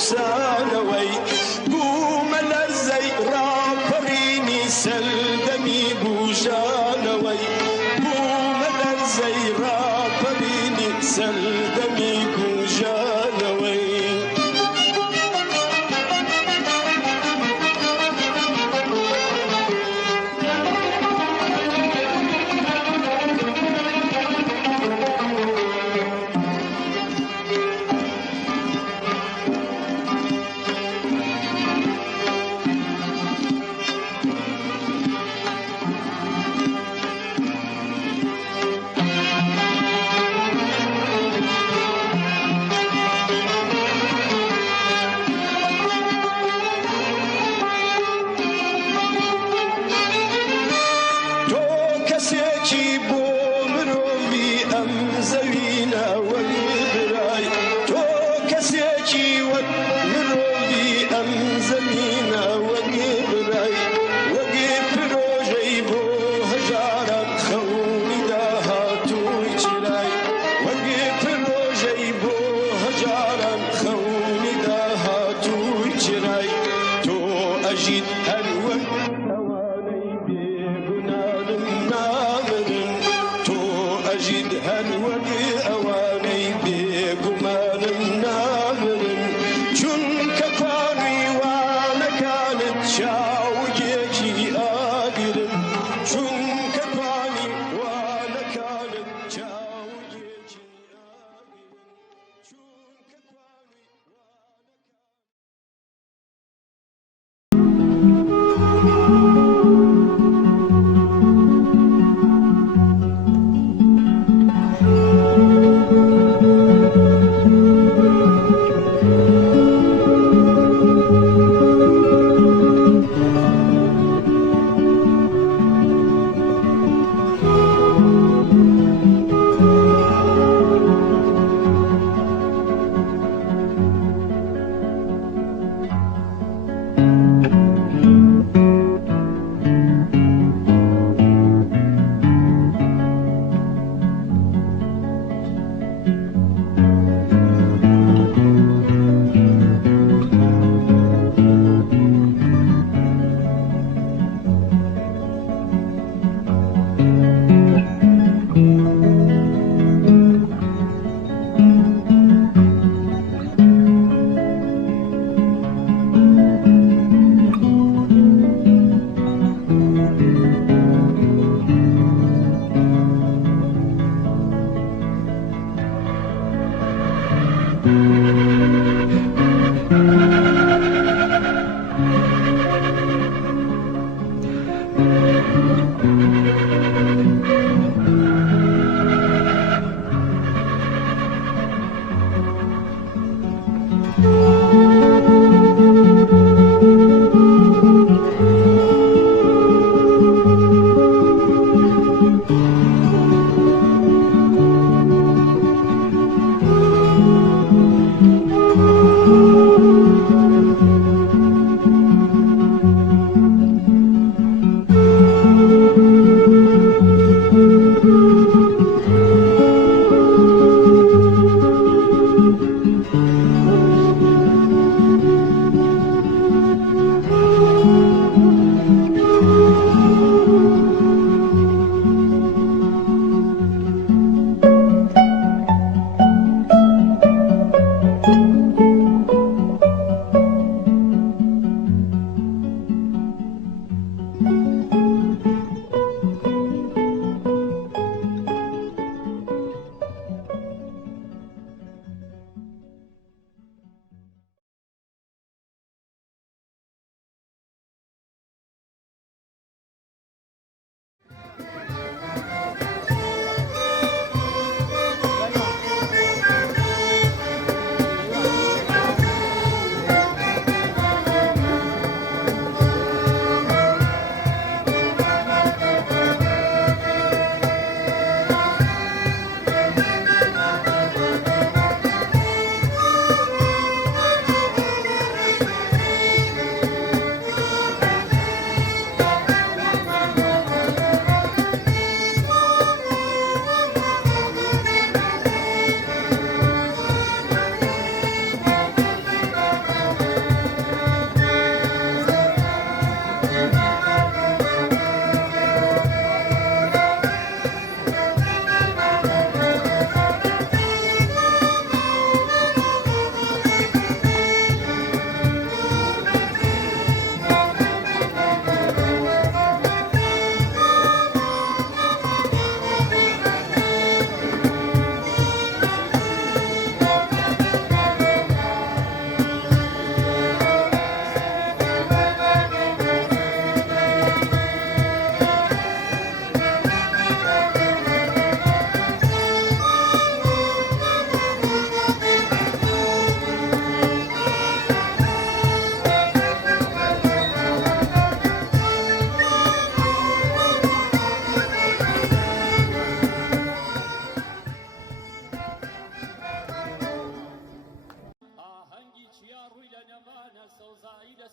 بوسانوي قوم لزي رابريني سلدمي بوجانوي قوم لزي رابريني سلدمي بوجانوي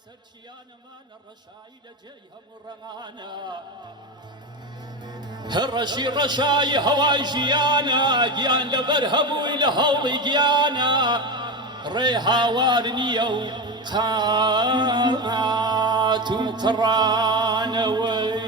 سەرچیانەمانە ڕەشایی لە جێی هەموو ڕەنگانە هەڕەشی ڕەشایی هەوای ژیانە گیان لەبەر هەبووی لە هەوڵی گیانە ڕێ هاوار نییە و قات و قڕانەوەی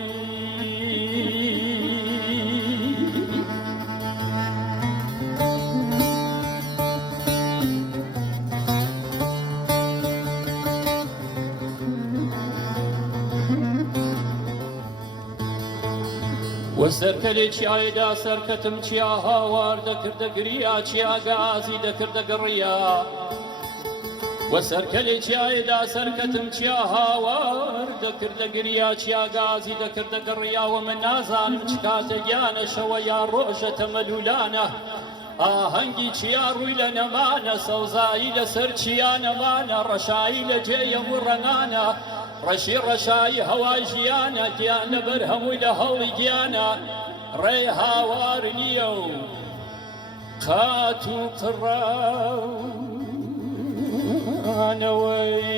وەسەرکەلێکی ئایدا سەرکەتم چیا هاوار دەکردە گریا چیا گازی دەکردە گڕیا وەسەرکەلێکی ئایدا سەرکەتم چیا هاوار دەکردە گریا چیا گازی دەکردە گڕیاوە من نازانم چ کاتە گیانەشەوە یا ڕۆژە تەمەلولانە ئاهەنگی چیا ڕووی لە نەمانە سەوزایی لەسەر چیا نەمانە ڕەشایی لە جێی هەموو ڕەنگانە ڕەشی ڕەشایی هەوای ژیانە گیان لەبەر هەمووی لە هەوڵی گیانە ڕێ هاوار نییە و قات و قڕانەوەی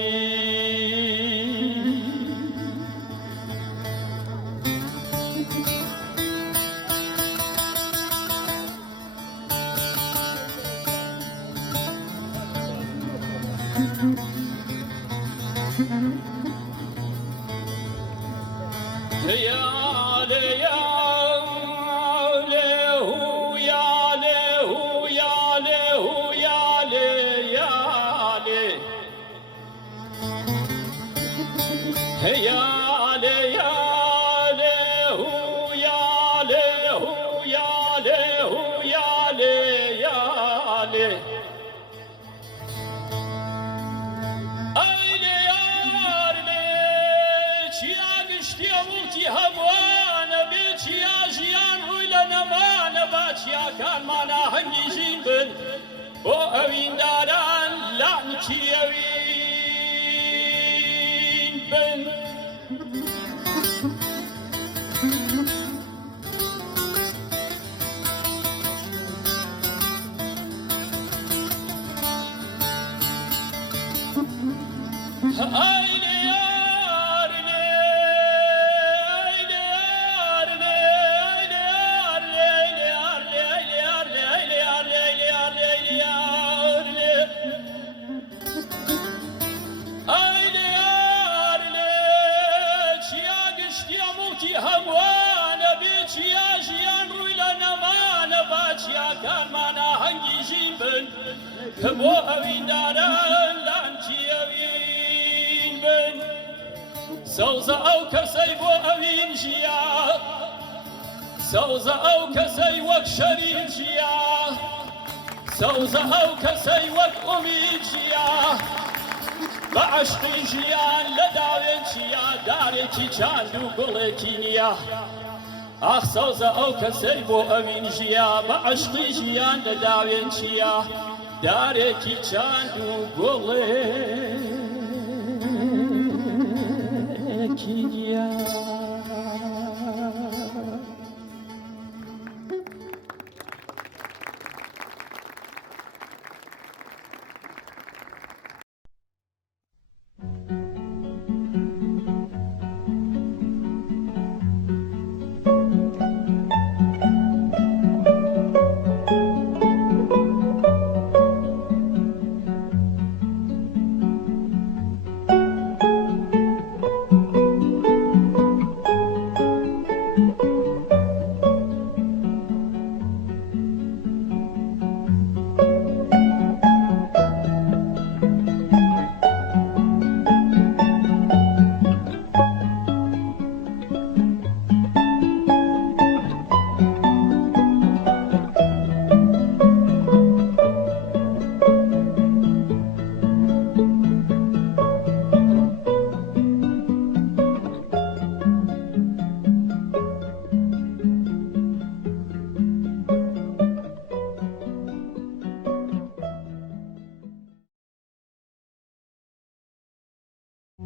چیاکانمانە هەنگی ژین بن بۆ ئەوینداران لعنچی ئەوین بن بۆ ئەوینداران لعنچی ئەوین بن سەوزە ئەو کەسەی بۆ ئەوین ژیا سەوزە ئەو کەسەی وەک شەریک ژیا سەوزە ئەو کەسەی وەک ئومید ژیا بە عەشقی ژیان لە داوێن چیا دارێکی چاند و گوڵێکی نییە ئاخ سەوزە ئەو کەسەی بۆ ئەوین ژیا بە عەشقی ژیان لە داوێن چیا دارێکی چاند و گوڵێکی نییە